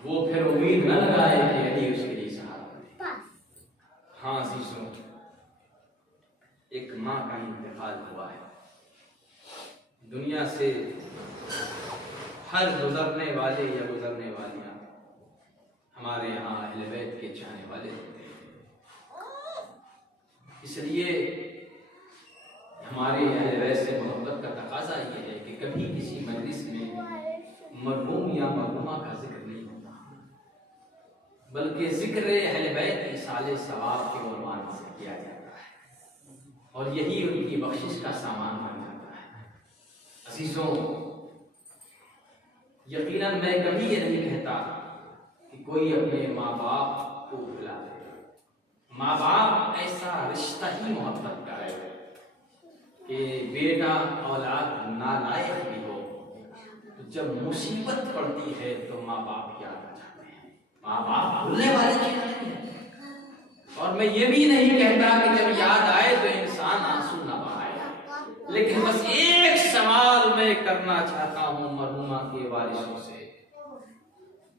وہ پھر امید نہ لگائے کہ علی اس کے لیے سہارا بنے۔ ہاں عزیزوں، ایک ماں کا انتقال ہوا ہے، دنیا سے ہر گزرنے والے یا گزرنے والیاں ہمارے یہاں اہل بیت کے چاہنے والے ہوتے ہیں، اس لیے ہمارے اہل بیت سے محبت کا تقاضا یہ ہے کہ کبھی کسی مجلس میں مرحوم یا مرحومہ کا ذکر نہیں ہوتا، بلکہ ذکر اہل بیت ایصال ثواب کے عنوان سے کیا جاتا ہے اور یہی ان کی بخشش کا سامان بن جاتا ہے۔ عزیزوں، یقیناً میں کبھی یہ نہیں کہتا کہ کوئی اپنے ماں باپ کو بھلا دے، ماں باپ ایسا رشتہ ہی محبت کا ہے کہ بیٹا اولاد نالائق بھی ہو تو جب مصیبت پڑتی ہے تو ماں باپ یاد آ جاتے ہیں، ماں باپ بھولنے والے چیز نہیں ہے۔ اور میں یہ بھی نہیں کہتا کہ جب یاد آئے تو انسان آنسو نہ بہائے، لیکن بس ایک سوال میں کرنا چاہتا ہوں مرحومہ کے وارثوں سے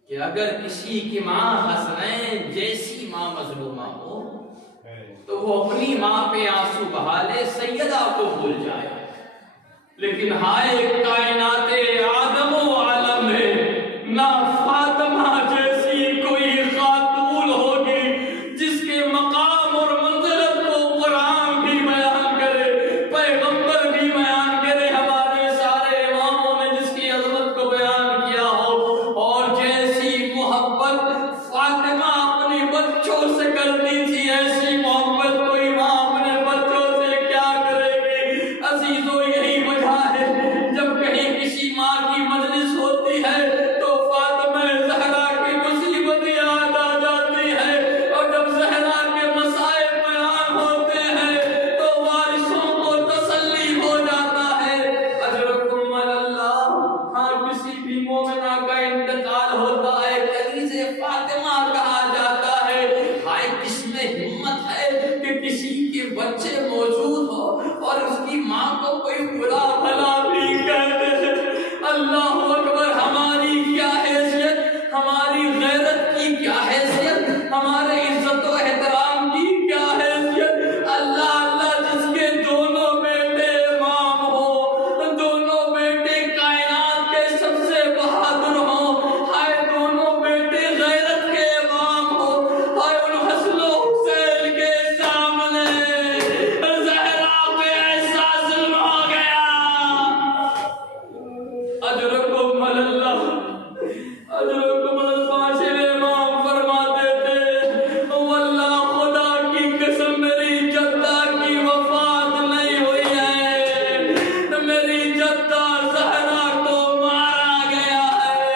کہ اگر کسی کی ماں حسنین جیسی ماں مظلومہ ہو تو وہ اپنی ماں پہ آنسو بہا لے، سیدہ کو بھول جائے، لیکن ہائے کائنات آدم و عالم ہے، نہ فاطمہ جیسی کوئی خاتون ہوگی جس کے مقام اور منزلت کو کسی ماں کی مجلس ہوتی ہے تو فاطمہ زہرا کی مصیبت یاد آ جاتی ہے، اور جب زہرا کے مسائب بیان ہوتے ہیں تو وارثوں کو تسلی ہو جاتا ہے۔ اجرکم اللہ، ہاں کسی بھی مومنہ کا انتقال ہوتا ہے کنیز فاطمہ کہا جاتا ہے۔ ہائے کس میں ہمت ہے کہ کسی کے بچے موجود ہو اور اس کی ماں کو کوئی برا بھلا بھی کہتے ہیں۔ اللہ اکبر، ہماری کیا حیثیت، ہماری غیرت کی کیا حیثیت، ہمارے عزت و احترام کی کیا حیثیت۔ اللہ اللہ، جس کے دونوں بیٹے امام ہو، دونوں بیٹے کائنات کے سب سے بہادر ہوں، ہائے دونوں بیٹے غیرت کے امام ہو، ہائے ان حسن و حسین کے سامنے زہرا پہ ایسا ظلم ہو گیا۔ اجرکم اللہ، اجرکم الفاشل امام فرماتے تھے واللہ خدا کی قسم میری جدہ کی وفات نہیں ہوئی ہے، میری جدہ زہرا کو مارا گیا ہے۔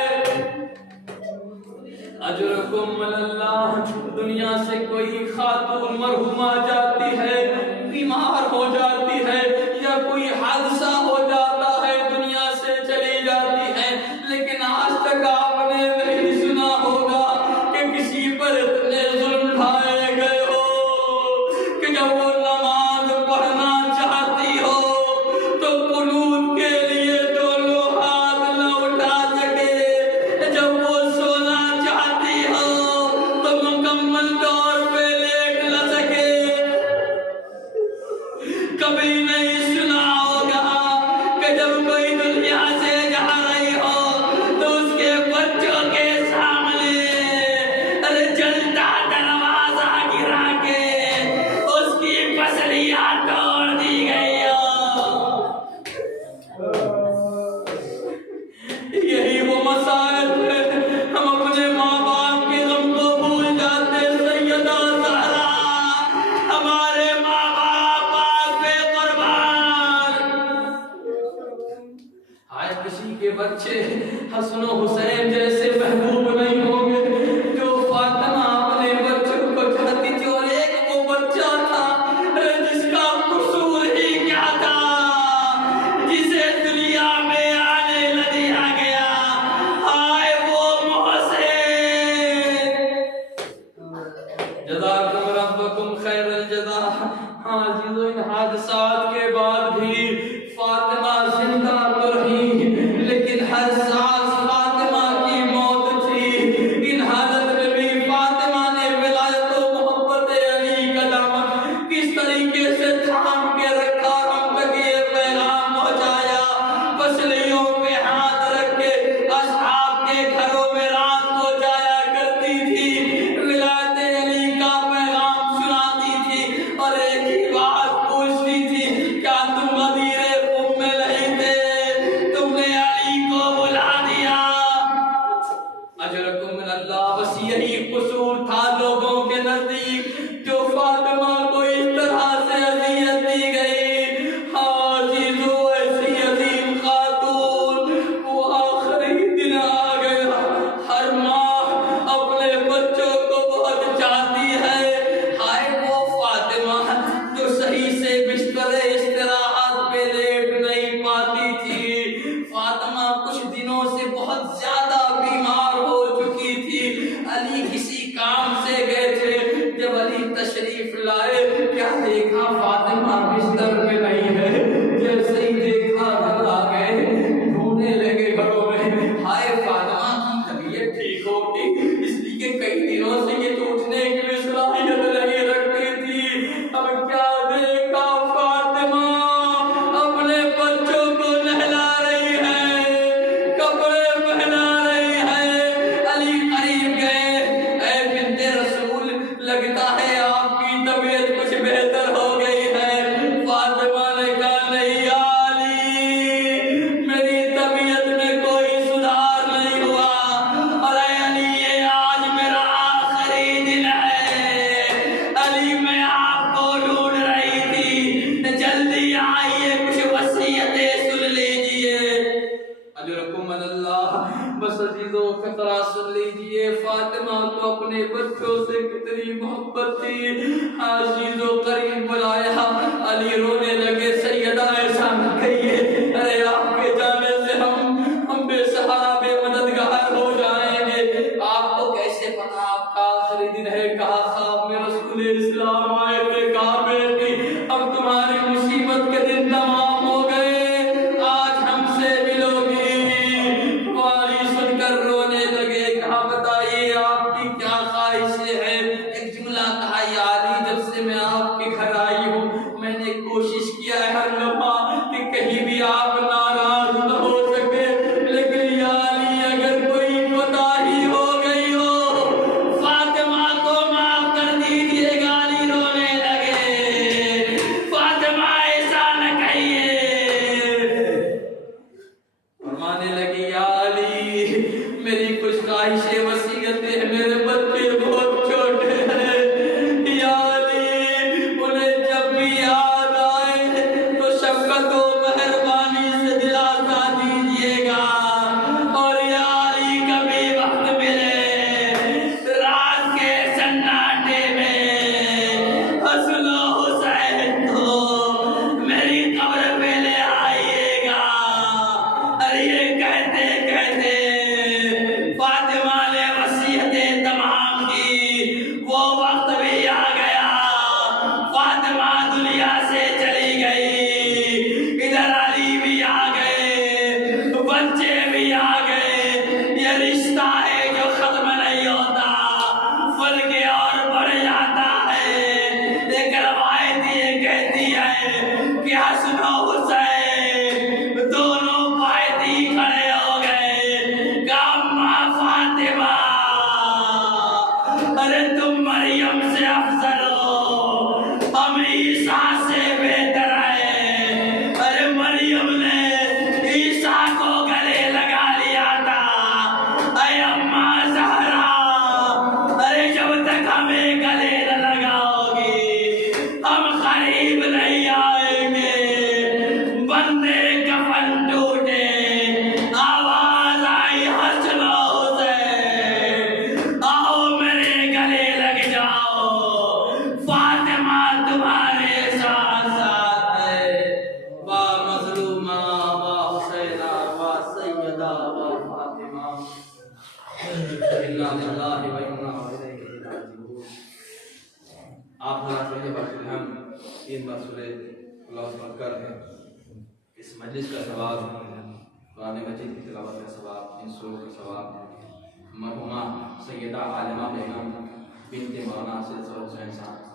اجرکم اللہ، دنیا سے کوئی خاتون مرحوم آ جاتی ہے، بیمار ہو جاتی ہے یا کوئی حادثہ ہو جاتا ہے، دنیا سے چلی جاتی ہے، لیکن آج تک آپ نے نہیں سنا ہوگا کہ کسی پر اتنے ظلم ڈھائے گئے ہو کہ جب وہ نماز پڑھنا چاہتی ہو تو قنوت کے لیے دونوں ہاتھ نہ اٹھا سکے، جب وہ سونا چاہتی ہو تو مکمل طور پہ لیٹ نہ سکے۔ کبھی نہیں سنا ہوگا کہ جب کوئی دنیا سے جا رہی ہو تو اس کے بچوں کے سامنے ارے جلتا دروازہ گرا کے اس کی پسلیاں توڑ دی گئی ہو۔ یہی وہ مسائل ہے، ہم اپنے ماں باپ کے غم کو بھول جاتے۔ سیدہ زہرا ہمارے ماں باپ آپ پہ قربان۔ ہائے کسی کے بچے حسن و حسین جیسے محبوب نہیں ہوں گے جو فاطمہ اپنے بچوں کو چاہتی تھی، اور ایک وہ بچہ تھا جس کا قصور ہی کیا تھا، جسے دنیا میں آنے نہ دیا گیا، ہائے وہ محسن۔ جزاکم ربکم خیر الجزا۔ ہاں عزیزو، ان حادثات کے بعد بھی فاطمہ زندہ تو رہی، لیکن ہر سانس فاطمہ کی موت تھی۔ ان ہر اجرکم اللہ. بس عزیزوں فقرہ سن لیجئے. فاطمہ کو اپنے بچوں سے کتنی محبت تھی. عزیزوں قریب بلایا, علی رونے لگے. سیدہ ایسا نہ کہیے, ارے آپ کے جانے سے ہم بے سہارا بے مددگار ہو جائیں گے. آپ کو کیسے پتا آپ کا آخری دن ہے؟ کہا خواب میں رسول اسلام آئے تھے. کہا بیٹی اب تمہاری مصیبت کے دن تمام ہو گئے, آج ہم سے ملو گی. والی سن کر رونے لگے. کہا بتائیے آپ کی کیا خواہشیں ہیں؟ ایک جملہ کہا, یا علی جب سے میں آپ کے گھر آئی ہوں میں نے کوشش کیا ہے ہر لمحہ کہ کہیں بھی آپ ناراض نہ ہو سکے, لیکن یا علی اگر کوئی کوتاہی ہو گئی ہو فاطمہ کو معاف کر دیجیے گا. علی رونے لگے. فاطمہ ایسا نہ کہیے. فرمانے لگی یا علی میری کچھ خواہشیں وصیتیں ہیں, میرے بچے بہت چھوٹے ہیں. یا علی انہیں جب بھی یاد آئے تو شفقت و مہربانی سے دلاسا دیجیے گا. اور یا علی کبھی وقت ملے رات کے سناٹے میں حسن و حسین کو میری قبر پہ لے آئیے گا. ارے یہ کہتے کہتے فاطمہ نے وصیتیں تمام کی. وہ وقت بھی آ گیا. فاطمہ دنیا سے چلی گئی. ادھر علی بھی آ گئے, بچے بھی آ گئے. یہ رشتہ ہے جو ختم نہیں ہوتا بلکہ اور بڑھ جاتا ہے. ایک روایت یہ کہتی ہے کہ حسن و حسین دونوں پائتی کھڑے ہو گئے. کہا فاطمہ ارے تم مریم سے افضل ہو, ہم عیسیٰ سے بہتر ہیں. ارے مریم نے عیسیٰ کو گلے لگا لیا تھا. اے اماں زہرا, ارے جب تک ہمیں گلے نہ لگاؤ گی ہم قریب نہیں آئیں گے. بندے کفن ٹوٹے, آواز آئی حسن و حسین آؤ میرے گلے لگ جاؤ. فاطمہ تمہارے ساتھ ساتھ ہے. وا مظلومہ وا حسینہ وا سیدہ وا فاطمہ. انا للہ و انا الیہ راجعون. آپ حضرات رہے بخش ہم 3 بار سورہ اللہ پڑھ کر اس مجلس کا ثواب, قرآن مجید کی تلاوت کا ثواب, ان سوروں کا ثواب مرحومہ سیدہ عالمہ بیگم بنت مولانا سید حسین صاحب